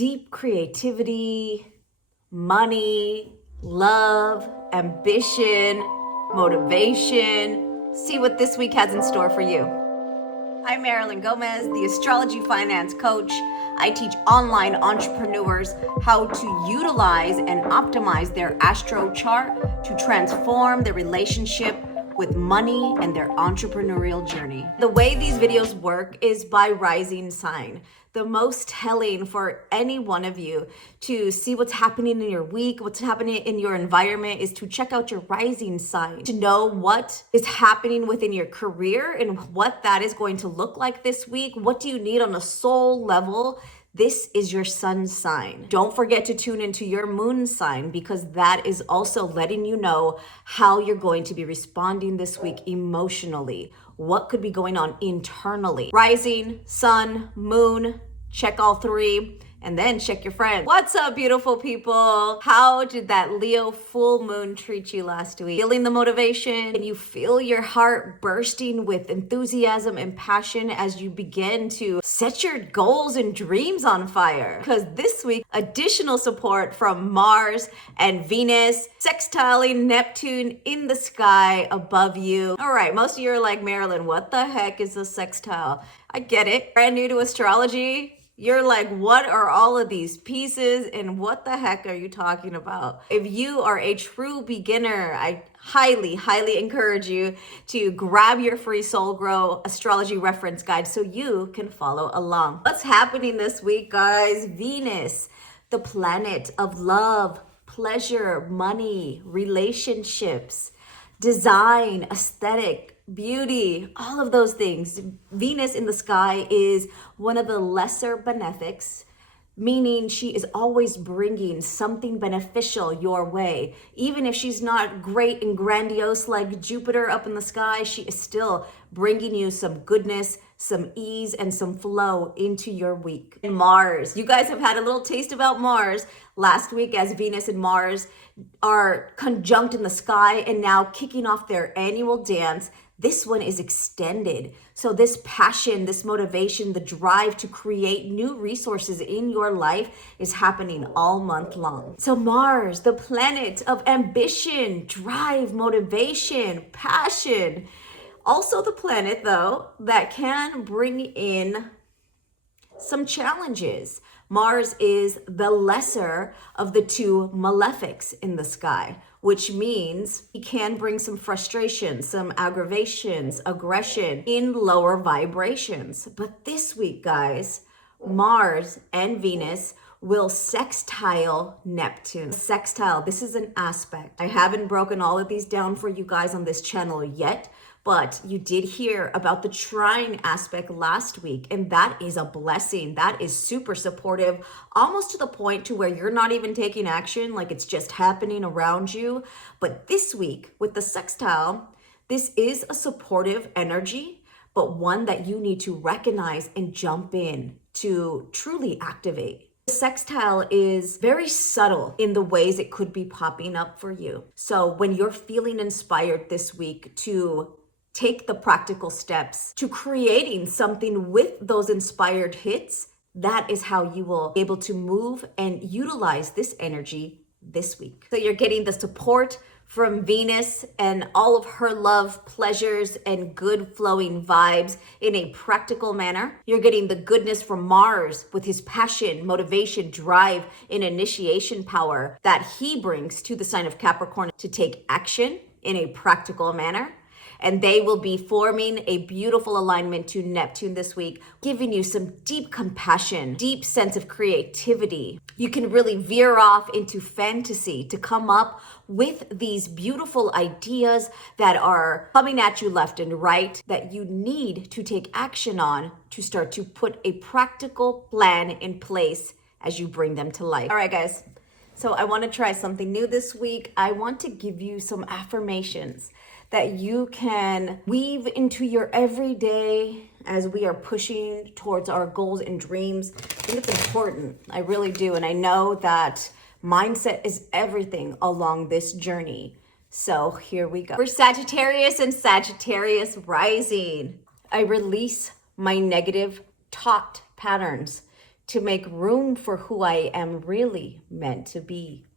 deep creativity, money, love, ambition, motivation. See what this week has in store for you. I'm Marilyn Gomez, the Astrology Finance Coach. I teach online entrepreneurs how to utilize and optimize their Astro Chart to transform their relationship with money and their entrepreneurial journey. The way these videos work is by rising sign. The most telling for any one of you to see what's happening in your week, what's happening in your environment, is to check out your rising sign, to know what is happening within your career and what that is going to look like this week. What do you need on a soul level? This is your sun sign. Don't forget to tune into your moon sign, because that is also letting you know how you're going to be responding this week emotionally. What could be going on internally? Rising, sun, moon, check all three. And then check your friends. What's up, beautiful people? How did that Leo full moon treat you last week? Feeling the motivation? Can you feel your heart bursting with enthusiasm and passion as you begin to set your goals and dreams on fire? Because this week, additional support from Mars and Venus, sextiling Neptune in the sky above you. All right, most of you are like, Marilyn, what the heck is a sextile? I get it. Brand new to astrology. You're like, what are all of these pieces and what the heck are you talking about? If you are a true beginner, I highly, highly encourage you to grab your free Soul Grow astrology reference guide so you can follow along. What's happening this week, guys? Venus, the planet of love, pleasure, money, relationships, design, aesthetic, beauty, all of those things. Venus in the sky is one of the lesser benefics, meaning she is always bringing something beneficial your way. Even if she's not great and grandiose like Jupiter up in the sky, she is still bringing you some goodness, some ease, and some flow into your week. And Mars, you guys have had a little taste about Mars last week as Venus and Mars are conjunct in the sky and now kicking off their annual dance. This one is extended. So this passion, this motivation, the drive to create new resources in your life is happening all month long. So Mars, the planet of ambition, drive, motivation, passion. Also the planet, though, that can bring in some challenges. Mars is the lesser of the two malefics in the sky, which means he can bring some frustration, some aggravations, aggression in lower vibrations. But this week, guys, Mars and Venus will sextile Neptune. Sextile, this is an aspect. I haven't broken all of these down for you guys on this channel yet, but you did hear about the trine aspect last week, and that is a blessing. That is super supportive, almost to the point to where you're not even taking action, like it's just happening around you. But this week with the sextile, this is a supportive energy, but one that you need to recognize and jump in to truly activate. The sextile is very subtle in the ways it could be popping up for you. So when you're feeling inspired this week to take the practical steps to creating something with those inspired hits, that is how you will be able to move and utilize this energy this week. So you're getting the support from Venus and all of her love, pleasures, and good flowing vibes in a practical manner. You're getting the goodness from Mars with his passion, motivation, drive, and initiation power that he brings to the sign of Capricorn to take action in a practical manner. And they will be forming a beautiful alignment to Neptune this week, giving you some deep compassion, deep sense of creativity. You can really veer off into fantasy to come up with these beautiful ideas that are coming at you left and right that you need to take action on to start to put a practical plan in place as you bring them to life. All right, guys. So I want to try something new this week. I want to give you some affirmations that you can weave into your everyday as we are pushing towards our goals and dreams. I think it's important. I really do. And I know that mindset is everything along this journey. So here we go. For Sagittarius and Sagittarius rising, I release my negative thought patterns. to make room for who I am really meant to be.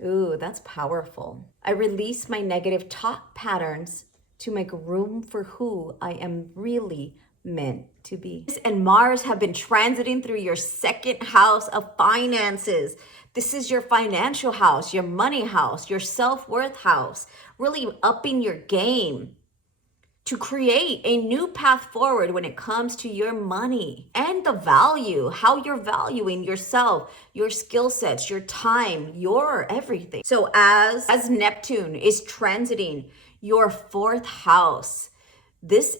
Ooh, that's powerful. I release my negative thought patterns to make room for who I am really meant to be. And Mars have been transiting through your second house of finances. This is your financial house, your money house, your self-worth house, really upping your game to create a new path forward when it comes to your money and the value, how you're valuing yourself, your skill sets, your time, your everything. So as Neptune is transiting your fourth house, this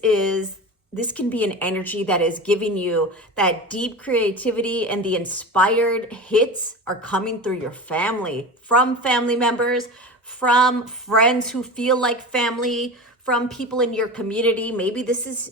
can be an energy that is giving you that deep creativity, and the inspired hits are coming through your family, from family members, from friends who feel like family, from people in your community. Maybe this is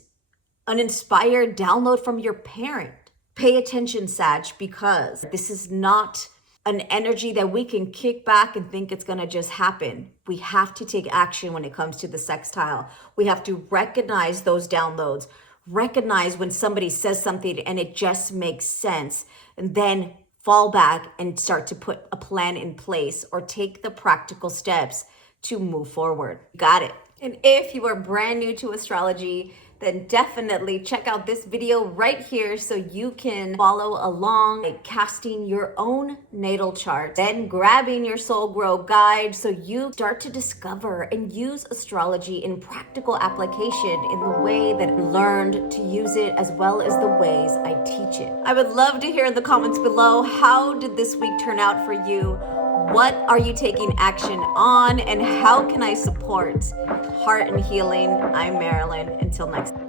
an inspired download from your parent. Pay attention, Sag, because this is not an energy that we can kick back and think it's gonna just happen. We have to take action when it comes to the sextile. We have to recognize those downloads, recognize when somebody says something and it just makes sense, and then fall back and start to put a plan in place or take the practical steps to move forward. Got it. And if you are brand new to astrology, then definitely check out this video right here so you can follow along by casting your own natal chart, then grabbing your soul grow guide so you start to discover and use astrology in practical application in the way that I learned to use it, as well as the ways I teach it. I would love to hear in the comments below, how did this week turn out for you? What are you taking action on, and how can I support heart and healing? I'm Marilyn. Until next time.